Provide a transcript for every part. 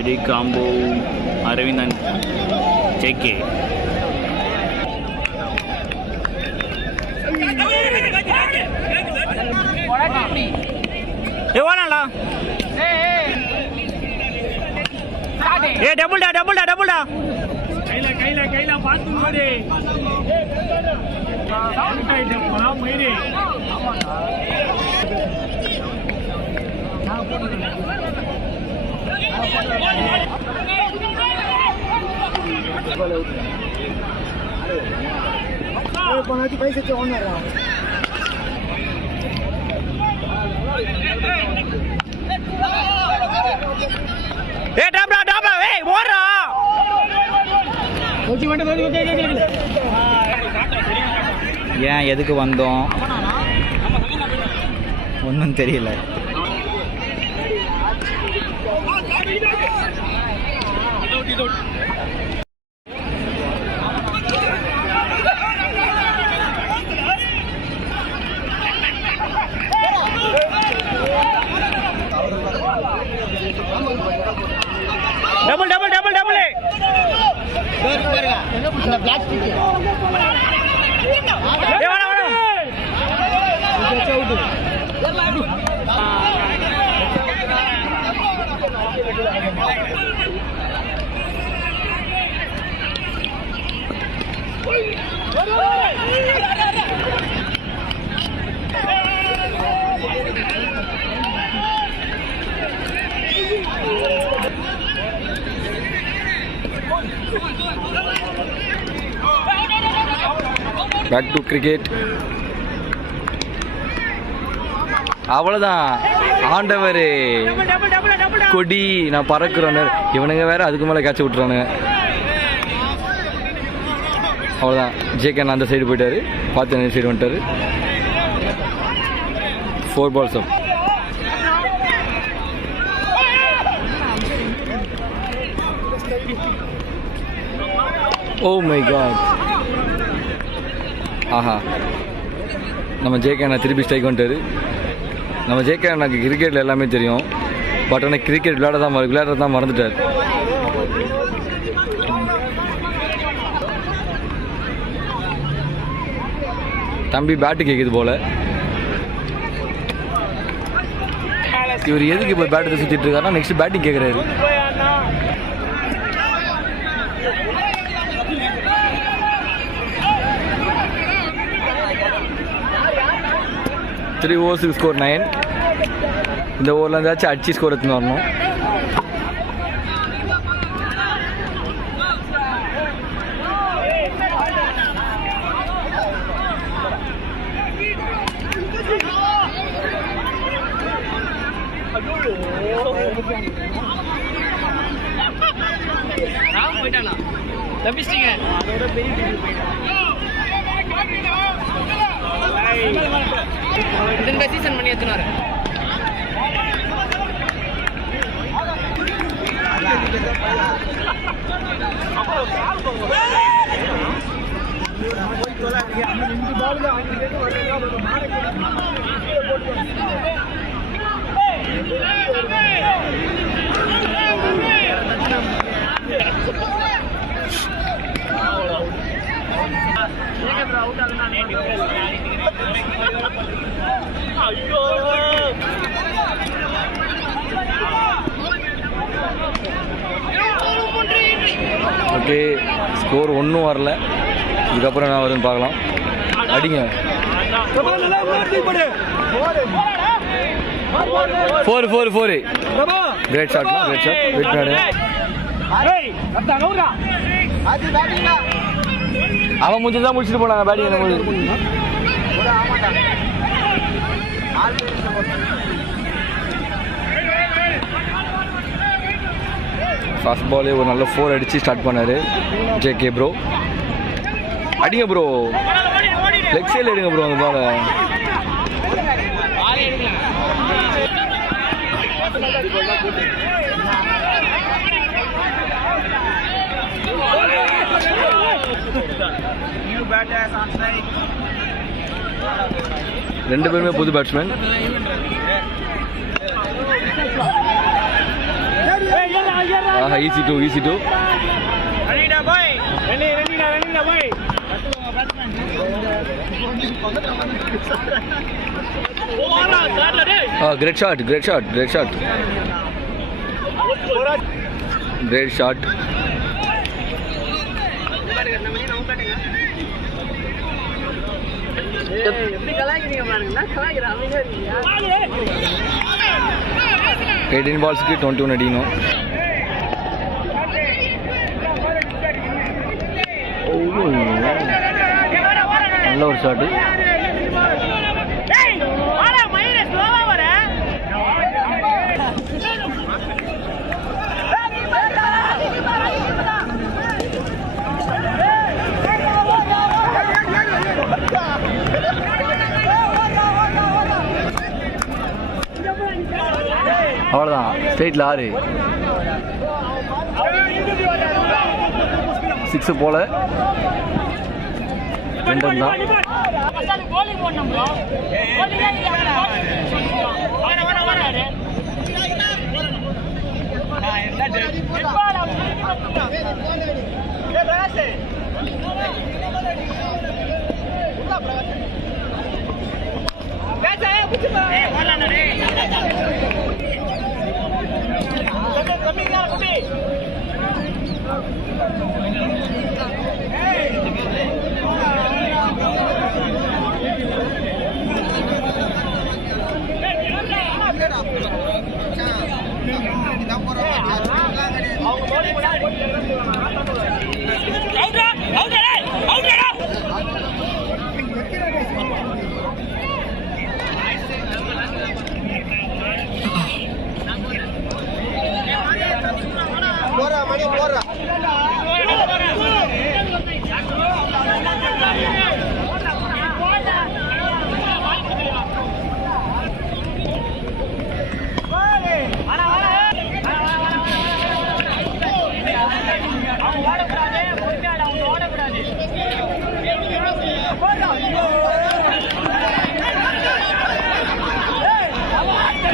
Eddie Combo, Aravind and JK. Hey, what ala? Hey, double da. Kaila, paathu mare. Sound tight, pora mere. कोणाची पैशाची होणार ए डाबा ए ओररा okay ஏன் எதுக்கு வந்தோம் ஒன்றும் தெரியல. டபுள் அந்த பிளாஸ்டிக் பேக் டு கிரிக்கெட். அவ்வளோதான் ஆண்டவர் கொடி நான் பறக்கிறேன்னு இவனுங்க வேற அதுக்கு மேலே கேட்ச விட்டுறானுங்க. அவ்வளோதான் ஜேகே அந்த சைடு போயிட்டாரு, பார்த்து அந்த சைடு வந்துட்டாரு. 4 balls up. Oh my god. ஆஹா, நம்ம ஜேகே அண்ணா திருப்பி ஸ்ட்ரைக் வந்துட்டாரு. நம்ம ஜேகே அண்ணாக்கு கிரிக்கெட்டில் எல்லாமே தெரியும், பட் ஆனால் கிரிக்கெட் விளையாட தான் மறந்துட்டார். தம்பி பேட்டு கேட்குது போல். இவர் எதுக்கு இப்போ பேட்டை சுற்றிட்டு இருக்காருன்னா நெக்ஸ்ட் பேட்டிங் கேட்குறாரு. த்ரீ ஓவர்ஸுக்கு ஸ்கோர் 9. இந்த ஓவரில் இருந்தாச்சும் அடிச்சு ஸ்கோர் எடுத்துன்னு வரணும். சீசன் பண்ணி எத்தனாரு ஓகே, ஸ்கோர் ஒன்றும் வரல. இதுக்கப்புறம் நான் வருன்னு பார்க்கலாம். அடிங்க. 4. Great shot. வெயிட் பண்ணு. அவன் முடிச்சு தான் முடிச்சுட்டு போனாங்க பேட்டிங். ஃபர்ஸ்ட் பாலே ஒரு நல்ல 4 அடித்து ஸ்டார்ட் பண்ணார் ஜேகே ப்ரோ. அடிங்க ப்ரோ, லெக் சைடில் எடுங்க ப்ரோ அந்த பாலை. ரெண்டு பேருமே புது batsman. Easy two great shot. Great shot. எப்படி கலாய்க்கிறீங்க பாருங்க கலாய்க்கிறேன் அமைதியா இருக்கீங்க 18 பால்ஸ்க்கு 21 அடிக்கணும். நல்ல ஒரு ஷாட்டு. அவ்வளோதான், ஸ்ட்ரெயிட்டில் 6 6 போல 2 தான்.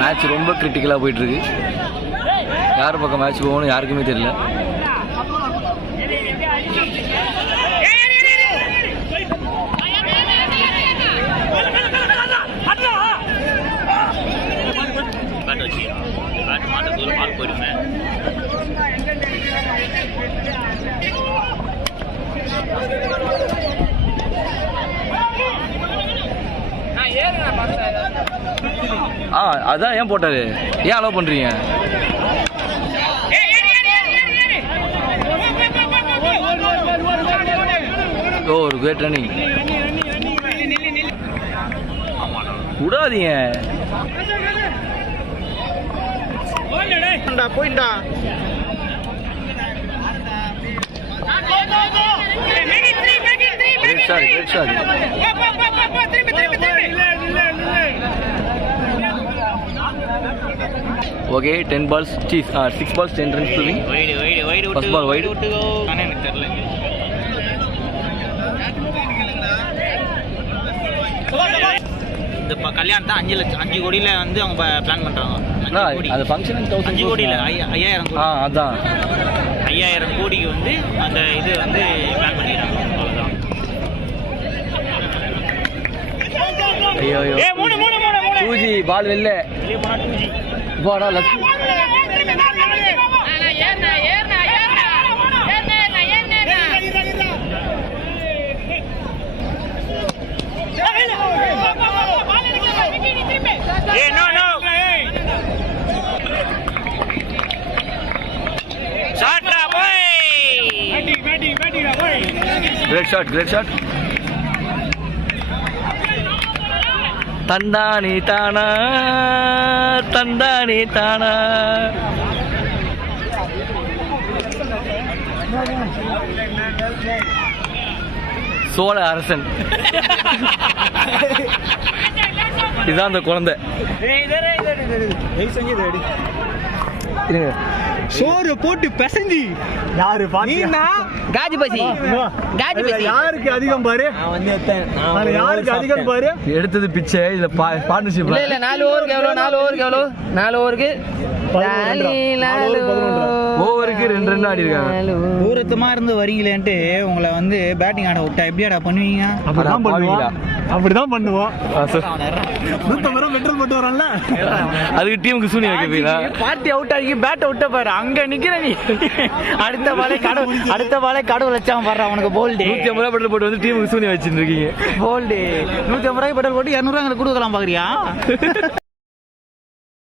மேட்ச் ரொம்ப கிரிட்டிக்கலாக போயிட்டுருக்கு. யார் பக்கம் மேட்ச் போகணும் யாருக்குமே தெரியல. அதான் ஏன் போட்டாரு, ஏன் அலோவ் பண்றீங்க? ஒரு கிரேட் ரன்னிங், விடாதீங்க. போயிட்டா great shot. Okay, 10 balls, 6 balls, 10 runs to win. Wide. First ball wide. எனக்கு தெரியல. இந்த கல்யாணத்தை 5 கோடியில வந்து அவங்க பிளான் பண்றாங்க. அது ஃபங்க்ஷன் 5 கோடியில 5000 கோடி. அதான் 5000 கோடிக்கு வந்து அந்த இது வந்து பிளான் பண்ணிடுறாங்க. அவ்வளவுதான். ஐயோ 2G பால் வெளில போடா. Great shot. தந்தானி தானா சோழ அரசன். இதுதான் அந்த குழந்தை. சோறு போட்டு பிசைஞ்சி யாரு காஜி பசி யாருக்கு அதிகம் பாரு, யாருக்கு அதிகம் பாரு. எடுத்தது பிச்சை. இதுல பார்ட்னர்ஷிப் இல்ல 4 ஓவருக்கு எவ்வளவு 4 ஓவருக்கு ஓவருக்கு 2 ரன் ஆடி இருக்காங்க. தூரத்துமா இருந்து வரீங்களேன்ட்டு உங்களை வந்து பேட்டிங் ஆட விட்டா எப்படியாடா பண்ணுவீங்க? அப்படிதான் பண்ணுவோம். 150 ரூபா பெட்ரோல் போட்டு வரோம்ல, அதுக்கு டீமுக்கு சூனி வைக்க போயிடா. பார்ட்டி அவுட் ஆகி பேட் அவுட்ட பாரு, அங்க நிக்கிற நீ. அடுத்த பாலே கடவுள் வச்சான் பாரு அவனுக்கு போல்டு. 150 ரூபா பெட்ரோல் போட்டு வந்து டீமுக்கு சூனி வச்சுட்டு இருக்கீங்க. போல்டு 150 ரூபாய் பெட்ரோல் போட்டு 200 ரூபாய் கொடுக்கலாம் பாக்குறியா?